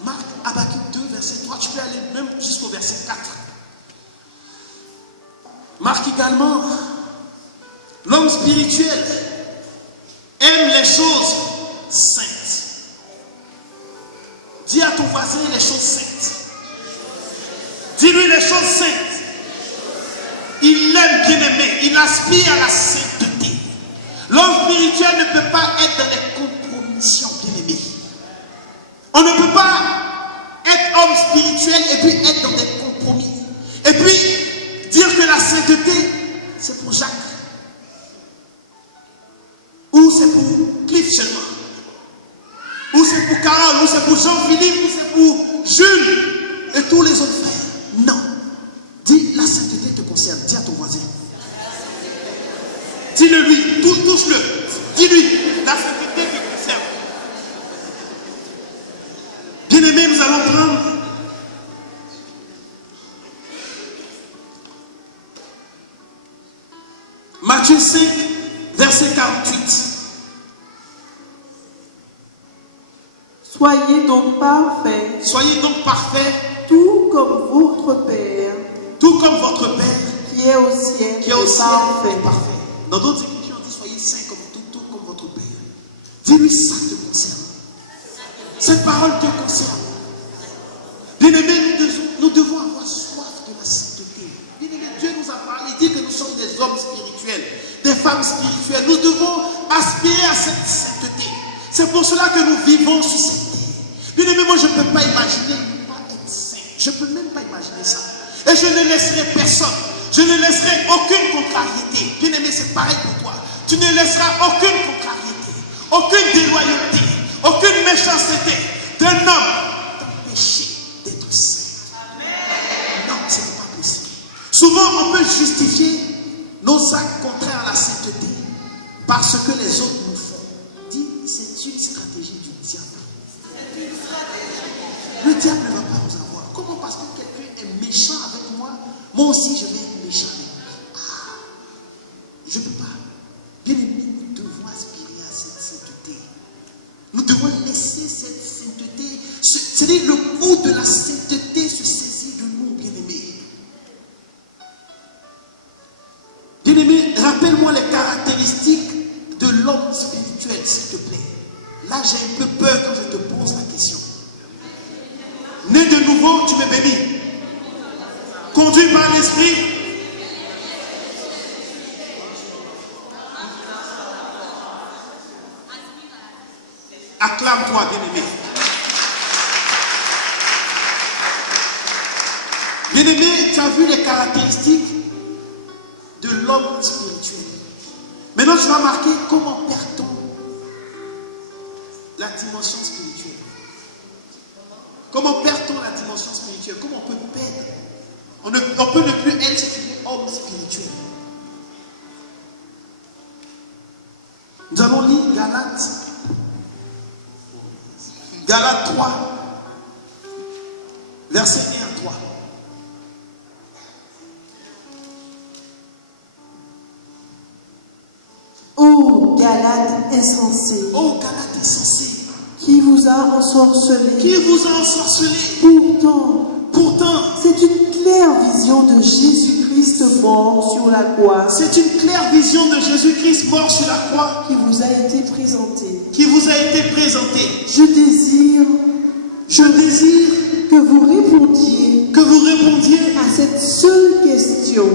Marc, Habakkuk 2, verset 3, tu peux aller même jusqu'au verset 4. Marc également, l'homme spirituel aime les choses saintes. Dis à ton voisin les choses saintes. Dis-lui les choses saintes. Il l'aime, bien-aimé. Il aspire à la sainteté. L'homme spirituel ne peut pas être dans les compromissions, bien-aimé. On ne peut pas être homme spirituel et puis être dans des compromis. Et puis dire que la sainteté, c'est pour Jacques. Ou c'est pour Cliff seulement. Ou c'est pour Carole, ou c'est pour Jean-Philippe, ou c'est pour Jules et tous les autres frères. Non. Dis, la sainteté te concerne. Dis à ton voisin. Dis-le lui, touche-le. Dis-lui, la sainteté te concerne. Bien-aimés, nous allons prendre Matthieu 5, verset 48. Soyez donc parfaits. Soyez donc parfaits. Tout comme votre Père. Tout comme votre Père. Qui est au ciel. Qui est au ciel est parfait. Dans d'autres écritures, on dit soyez saints comme tout comme votre Père. Dis-lui, ça te concerne. Cette parole te concerne. Bien-aimés, nous devons avoir soif de la sainteté. Bien-aimés, Dieu nous a parlé, il dit que nous sommes des hommes spirituels, des femmes spirituelles. Nous devons aspirer à cette sainteté. C'est pour cela que nous vivons sur cette terre. Bien-aimés, moi je ne peux pas imaginer ne pas être saint. Je ne peux même pas imaginer ça. Et je ne laisserai personne Je ne laisserai aucune contrariété. Bien-aimé, c'est pareil pour toi. Tu ne laisseras aucune contrariété, aucune déloyauté, aucune méchanceté d'un homme t'empêcher d'être saint. Non, ce n'est pas possible. Souvent, on peut justifier nos actes contraires à la sainteté par ce que les autres nous font. Dis, c'est une stratégie du diable. Le diable ne va pas nous avoir. Comment? Parce que quelqu'un est méchant avec moi, moi aussi je vais être méchant avec lui. Ah, je ne peux pas. Bien aimé, nous devons aspirer à cette sainteté. Nous devons laisser cette sainteté, c'est-à-dire le goût de la sainteté se saisir de nous, bien aimé. Bien aimé, rappelle-moi les caractéristiques de l'homme spirituel, s'il te plaît. Là, j'ai un peu peur quand je te pose la question. Né de nouveau, tu me bénis. Conduit par l'esprit. Acclame-toi, bien-aimé. Bien-aimé, tu as vu les caractéristiques de l'homme spirituel. Maintenant, tu vas marquer comment perd-on la dimension spirituelle. Comment perd-on la dimension spirituelle? Comment on peut perdre? On peut ne plus être homme spirituel. Nous allons lire Galates 3, versets 1 à 3. Ô Galates insensés, Ô Galates insensés, qui vous a ensorcelé? qui vous a ensorcelé? Pourtant, c'est une claire vision de Jésus-Christ mort sur la croix. C'est une claire vision de Jésus-Christ mort sur la croix qui vous a été présentée. Qui vous a été présentée. Je désire que vous répondiez à cette seule question.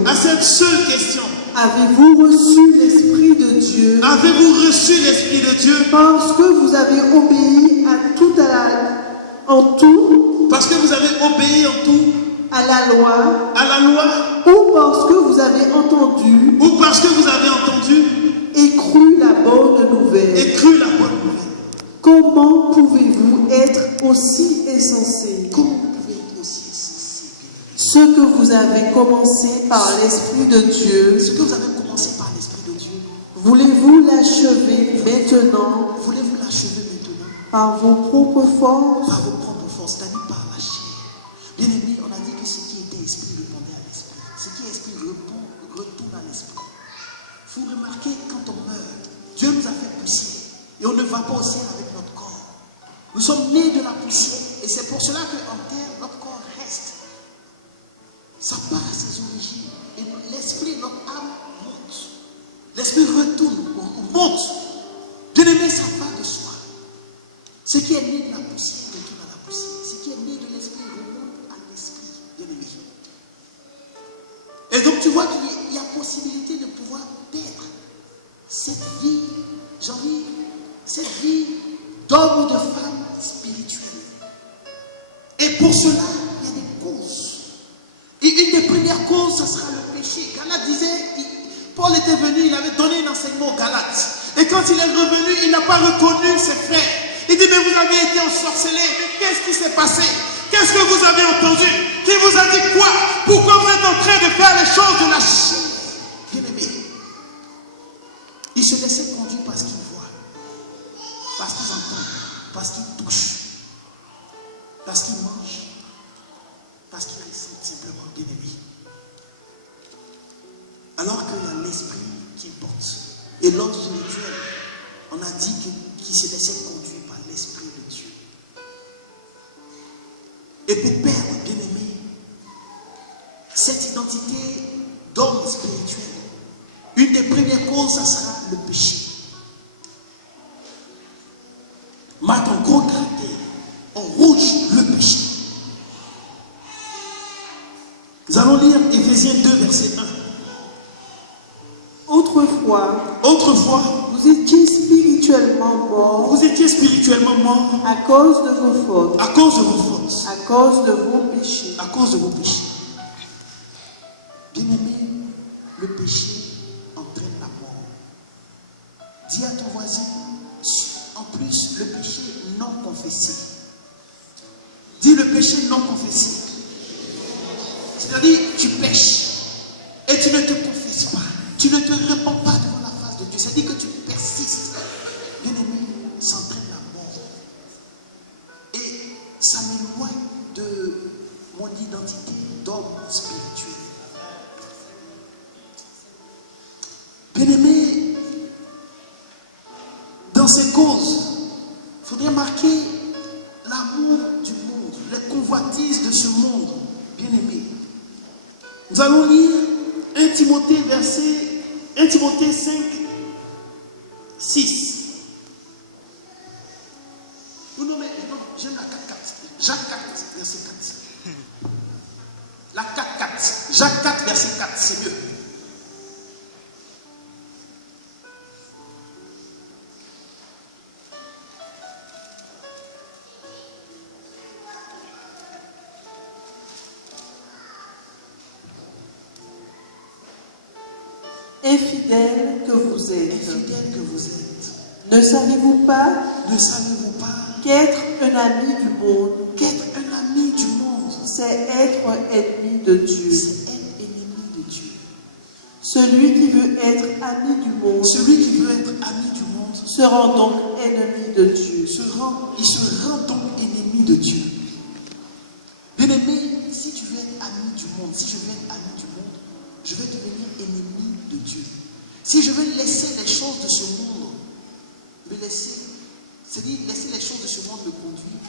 Avez-vous reçu l'Esprit de Dieu? Avez-vous reçu l'Esprit de Dieu? Parce que vous avez obéi en tout. Parce que vous avez obéi en tout. À la loi. Ou parce que vous avez entendu. Et cru la bonne nouvelle. Comment pouvez-vous être aussi insensé? Ce que vous avez commencé par l'Esprit de Dieu. Voulez-vous l'achever maintenant? Par vos propres forces? C'est-à-dire par la chair. Bien aimé, on a dit que ce qui était esprit répondait à l'esprit. Ce qui est esprit retourne à l'esprit. Il faut remarquer, quand on meurt, Dieu nous a fait poussière. Et on ne va pas au ciel avec notre corps. Nous sommes nés de la poussière. Et c'est pour cela qu'en terre, notre corps reste. Ça part à ses origines. Et l'esprit, notre âme monte. L'esprit retourne, on monte. Bien aimé, ça va de soi. Ce qui est né de la poussière retourne à la poussière. Ce qui est né de l'esprit remonte à l'esprit. Bien aimé. Et donc tu vois qu'il y a possibilité de pouvoir perdre cette vie, cette vie d'homme ou de femme spirituelle. Et pour cela, il y a des causes. Et une des premières causes, ce sera le péché. Galates disait, Paul était venu, il avait donné un enseignement aux Galates. Et quand il est revenu, il n'a pas reconnu ses frères. Il dit, mais vous avez été ensorcelés. Mais qu'est-ce qui s'est passé? Qu'est-ce que vous avez entendu? Qui vous a dit quoi? Pourquoi vous êtes en train de faire les choses de la chair? Bien aimé. Il se laissait conduire parce qu'il voit, parce qu'il entend, parce qu'il touche, parce qu'il mange, parce qu'il ressent simplement, bien aimé. Alors qu'il y a l'esprit qui porte. Et l'homme spirituel, on a dit qu'il se laissait conduire par l'Esprit de Dieu. Et pour perdre, bien aimé, cette identité d'homme spirituel, une des premières causes, ça sera le péché. Marque en gros caractère, en rouge, le péché. Nous allons lire Éphésiens 2, verset 1. Autrefois, vous étiez spirituellement morts. À cause de vos fautes. À cause de vos fautes. À cause de vos péchés. À cause de vos péchés. Bien-aimé, le péché entraîne la mort. Dis à ton voisin, en plus, le péché non confessé. Dis le péché non confessé. C'est-à-dire, tu pêches et tu ne te confesses pas. Tu ne te répands pas devant la face de Dieu. C'est-à-dire que tu persistes. Bien-aimé, ça entraîne la mort. Et ça m'éloigne de mon identité d'homme spirituel. Bien-aimé, dans ces causes, il faudrait marquer l'amour du monde, les convoitises de ce monde. Bien-aimé, nous allons lire 1 Timothée 5, 6. Non, mais non, j'aime la 4, 4. Jacques 4, verset 4. La 4, 4. Jacques 4, verset 4, c'est mieux. Infidèles que vous êtes. Infidèles que vous êtes. Ne savez-vous pas qu'être un ami du monde, c'est être ennemi de Dieu. C'est être ennemi de Dieu. Celui qui veut être ami du monde, se rend donc ennemi de Dieu. Il se rend donc ennemi de Dieu. Bien-aimé, si tu veux être ami du monde, je vais devenir ennemi de Dieu. Si je veux laisser les choses de ce monde, laisser les choses de ce monde me conduire,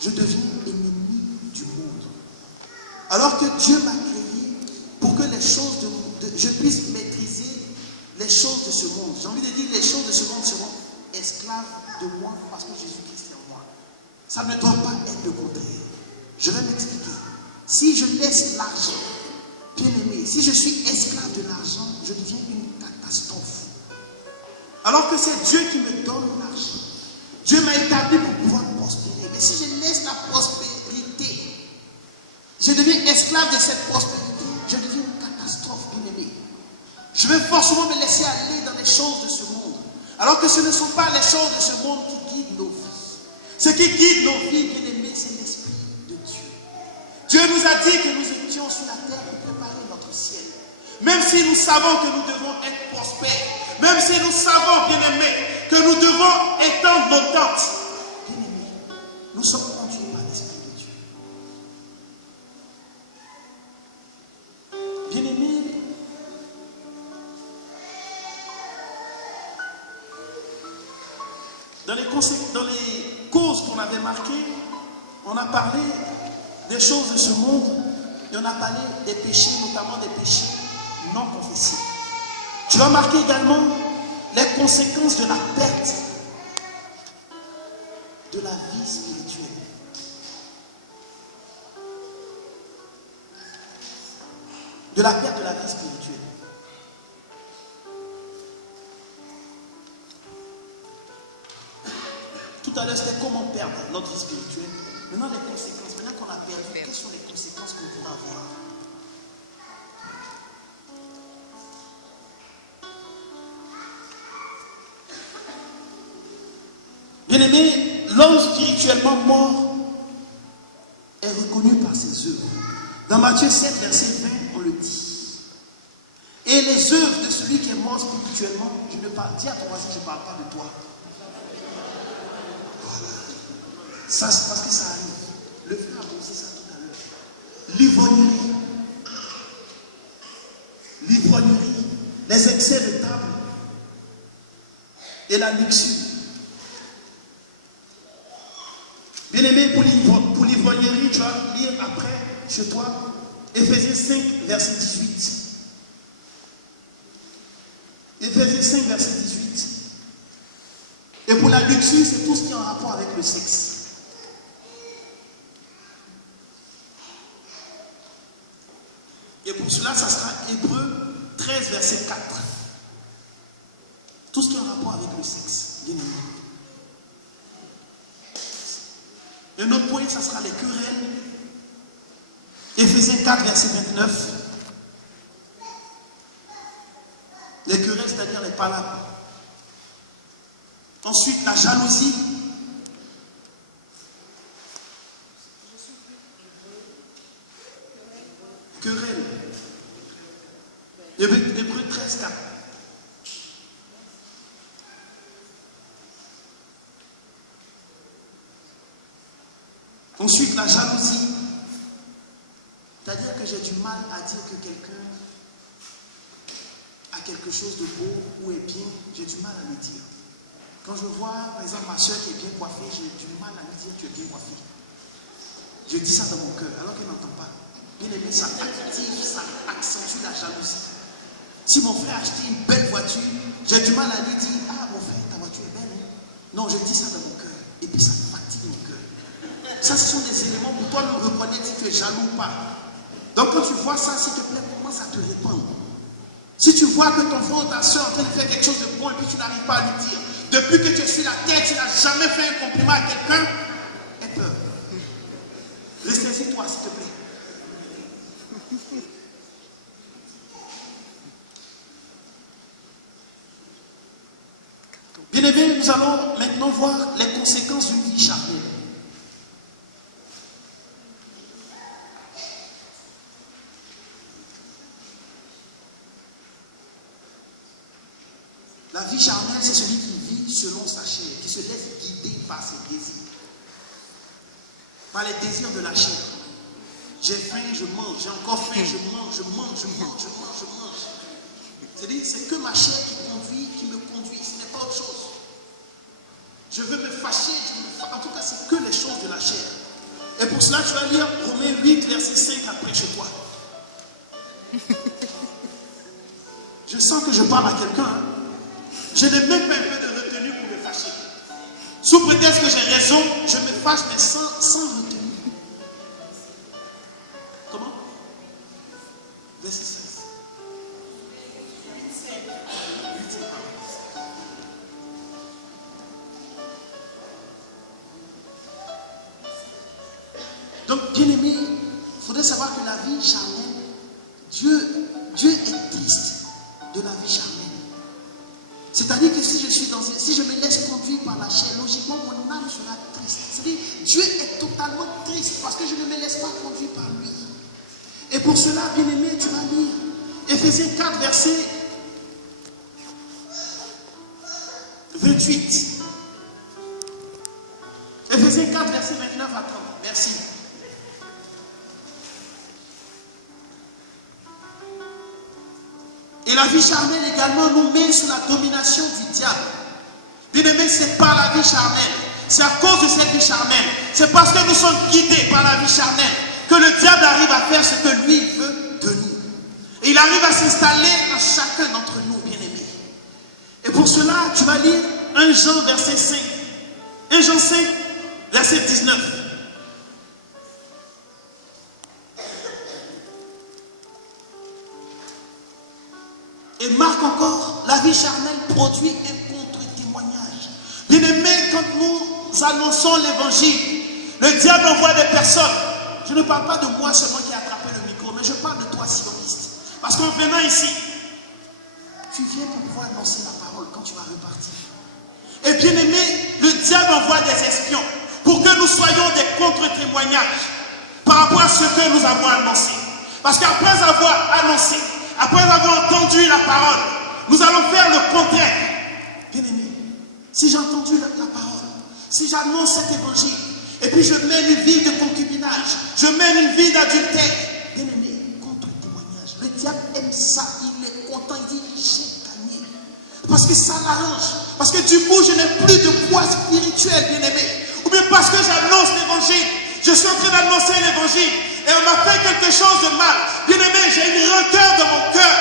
je deviens ennemi du monde. Alors que Dieu m'a créé pour que je puisse maîtriser les choses de ce monde. J'ai envie de dire, les choses de ce monde seront esclaves de moi parce que Jésus-Christ est en moi. Ça ne doit pas être le contraire. Je vais m'expliquer. Si je laisse l'argent, bien-aimé, si je suis esclave de l'argent, je deviens une catastrophe. Alors que c'est Dieu qui me donne l'argent. Dieu m'a établi pour pouvoir prospérer. Mais si je laisse la prospérité, je deviens esclave de cette prospérité, je deviens une catastrophe, bien-aimé. Je vais forcément me laisser aller dans les choses de ce monde. Alors que ce ne sont pas les choses de ce monde qui guident nos vies. Ce qui guide nos vies, bien-aimé, c'est l'Esprit de Dieu. Dieu nous a dit que nous étions sur la terre pour préparer notre ciel. Même si nous savons que nous devons être prospères, même si nous savons, bien-aimés, que nous devons étendre nos tentes, bien-aimés, nous sommes conduits par l'Esprit de Dieu. Bien-aimés, dans les causes qu'on avait marquées, on a parlé des choses de ce monde et on a parlé des péchés, notamment des péchés non confessés. Tu vas marquer également les conséquences de la perte de la vie spirituelle. De la perte de la vie spirituelle. Tout à l'heure, c'était comment perdre notre vie spirituelle. Maintenant, les conséquences. Maintenant qu'on a perdu, quelles sont les conséquences qu'on pourra avoir? Bien-aimé, l'homme spirituellement mort est reconnu par ses œuvres. Dans Matthieu 7, verset 20, on le dit. Et les œuvres de celui qui est mort spirituellement, je ne parle, dis à ton voisin, je ne parle pas de toi. Voilà. Ça, c'est parce que ça arrive. Le frère a posé ça tout à l'heure. L'ivrognerie, les excès de table et la luxure. Bien-aimé, pour l'ivrognerie, tu vas lire après, chez toi, Éphésiens 5, verset 18. Éphésiens 5, verset 18. Et pour la luxure, c'est tout ce qui est en rapport avec le sexe. Et pour cela, ça sera Hébreux 13, verset 4. Tout ce qui est en rapport avec le sexe, bien aimé. Un autre point, ça sera les querelles. Éphésiens 4, verset 29. Les querelles, c'est-à-dire les palabres. Ensuite, la jalousie. Querelle. Hébreux 13, 4. Ensuite, la jalousie. C'est-à-dire que j'ai du mal à dire que quelqu'un a quelque chose de beau ou est bien, j'ai du mal à le dire. Quand je vois, par exemple, ma soeur qui est bien coiffée, j'ai du mal à lui dire tu es bien coiffée. Je dis ça dans mon cœur, alors qu'elle n'entend pas. Bien aimé, ça active, ça accentue la jalousie. Si mon frère a acheté une belle voiture, j'ai du mal à lui dire ah mon frère, ta voiture est belle. Hein? Non, je dis ça dans mon cœur. Et puis ça fatigue mon cœur. Ça, ce sont des éléments pour toi de reconnaître si tu es jaloux ou pas. Donc quand tu vois ça, s'il te plaît, commence à te répandre. Si tu vois que ton frère ou ta soeur est en train de faire quelque chose de bon et puis tu n'arrives pas à lui dire, depuis que tu es sur la terre, tu n'as jamais fait un compliment à quelqu'un, aie peur. Restaisis-toi, s'il te plaît. Bien-aimés, nous allons maintenant voir les conséquences d'une vie charnelle. La vie charnelle, c'est celui qui vit selon sa chair, qui se laisse guider par ses désirs. Par les désirs de la chair. J'ai faim, je mange. J'ai encore faim, je mange. C'est-à-dire, c'est que ma chair qui me conduit, ce n'est pas autre chose. Je veux me fâcher, en tout cas, c'est que les choses de la chair. Et pour cela, tu vas lire Romains 8, verset 5 après chez toi. Je sens que je parle à quelqu'un. Hein? Je n'ai même pas un peu de retenue pour me fâcher. Sous prétexte que j'ai raison, je me fâche, mais sans retenue. Comment? Verset 16. Donc, bien aimé, il faudrait savoir que la vie charnelle, Dieu est triste de la vie charnelle. C'est-à-dire que si je me laisse conduire par la chair, logiquement, mon âme sera triste. C'est-à-dire, Dieu est totalement triste parce que je ne me laisse pas conduire par lui. Et pour cela, bien aimé, tu vas lire Éphésiens 4, verset 28. Éphésiens 4, verset 29 à 30. Merci. Et la vie charnelle également nous met sous la domination du diable. Bien aimé, c'est pas la vie charnelle. C'est à cause de cette vie charnelle. C'est parce que nous sommes guidés par la vie charnelle que le diable arrive à faire ce que lui veut de nous. Et il arrive à s'installer dans chacun d'entre nous, bien aimés. Et pour cela, tu vas lire 1 Jean, verset 5. 1 Jean 5, verset 19. Et Marc encore, la vie charnelle produit un contre-témoignage. Bien-aimé, quand nous annonçons l'évangile, le diable envoie des personnes. Je ne parle pas de moi seulement qui ai attrapé le micro, mais je parle de toi, sioniste. Parce qu'en venant ici, tu viens pour pouvoir annoncer la parole quand tu vas repartir. Et bien-aimé, le diable envoie des espions pour que nous soyons des contre-témoignages par rapport à ce que nous avons annoncé. Parce qu'après avoir annoncé, après avoir entendu la parole, nous allons faire le contraire. Bien-aimé, si j'ai entendu la parole, si j'annonce cet évangile, et puis je mène une vie de concubinage, je mène une vie d'adultère, bien-aimé, contre-témoignage. Le diable aime ça, il est content, il dit j'ai gagné. Parce que ça l'arrange. Parce que du coup, je n'ai plus de poids spirituel, bien-aimé. Ou bien parce que j'annonce l'évangile. Je suis en train d'annoncer l'évangile. Et on m'a fait quelque chose de mal. Bien-aimé, j'ai une rancœur dans mon cœur.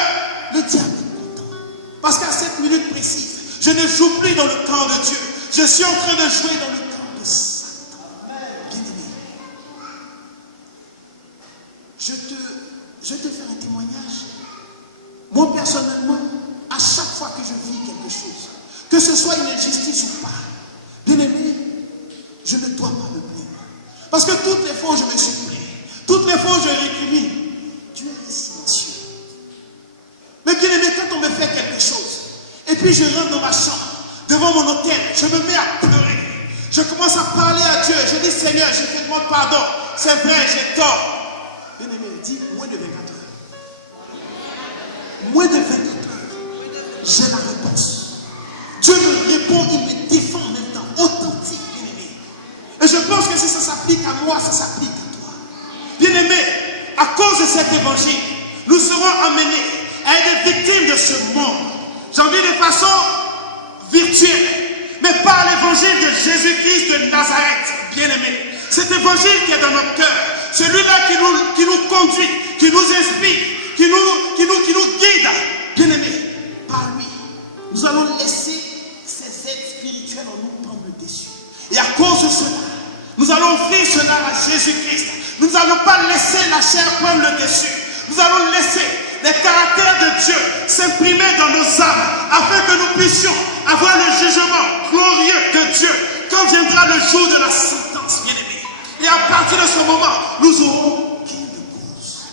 Le diable est content. Parce qu'à cette minute précise, je ne joue plus dans le camp de Dieu. Je suis en train de jouer dans le camp de Satan. Bien-aimé, je te fais un témoignage. Moi, personnellement, à chaque fois que je vis quelque chose, que ce soit une injustice ou pas, bien-aimé, je ne dois pas me plaindre. Parce que toutes les fois où je me suis plaint, toutes les fois où je récrimine, Dieu est silencieux. Mais bien aimé, quand on me fait quelque chose, Et puis je rentre dans ma chambre, devant mon hôtel, je me mets à pleurer. Je commence à parler à Dieu. Je dis, Seigneur, je te demande pardon. C'est vrai, j'ai tort. Bien-aimé, dis moins de 24 heures. Moins de 24 heures, j'ai la réponse. Dieu me répond, il me défend en même temps. Authentique, bien-aimé. Et je pense que si ça s'applique à moi, ça s'applique à toi. Bien-aimé, à cause de cet évangile, nous serons amenés à être victimes de ce monde. J'en dis de façon virtuelle, mais par l'évangile de Jésus-Christ de Nazareth, bien-aimé. Cet évangile qui est dans notre cœur, celui-là qui nous conduit, qui nous inspire, qui nous guide, bien-aimé. Par lui, nous allons laisser ces aides spirituelles en nous prendre le dessus. Et à cause de cela, nous allons offrir cela à Jésus-Christ. Nous n'allons pas laisser la chair prendre le dessus. Nous allons laisser les caractères de Dieu s'imprimer dans nos âmes afin que nous puissions avoir le jugement glorieux de Dieu quand viendra le jour de la sentence, bien-aimé. Et à partir de ce moment, nous aurons gain de cause.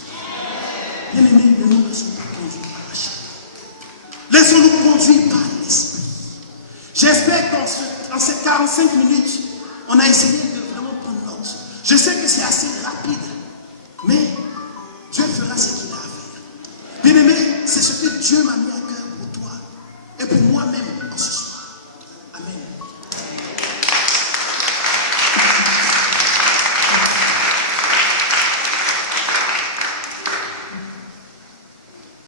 Bien-aimé, ne nous laissons pas conduire par la chair. Laissons-nous conduire par l'esprit. J'espère qu'en ces 45 minutes, on a essayé de vraiment prendre note. Je sais que c'est assez rapide, mais Dieu fera ce qu'il a à faire. Bien-aimé, c'est ce que Dieu m'a mis à cœur.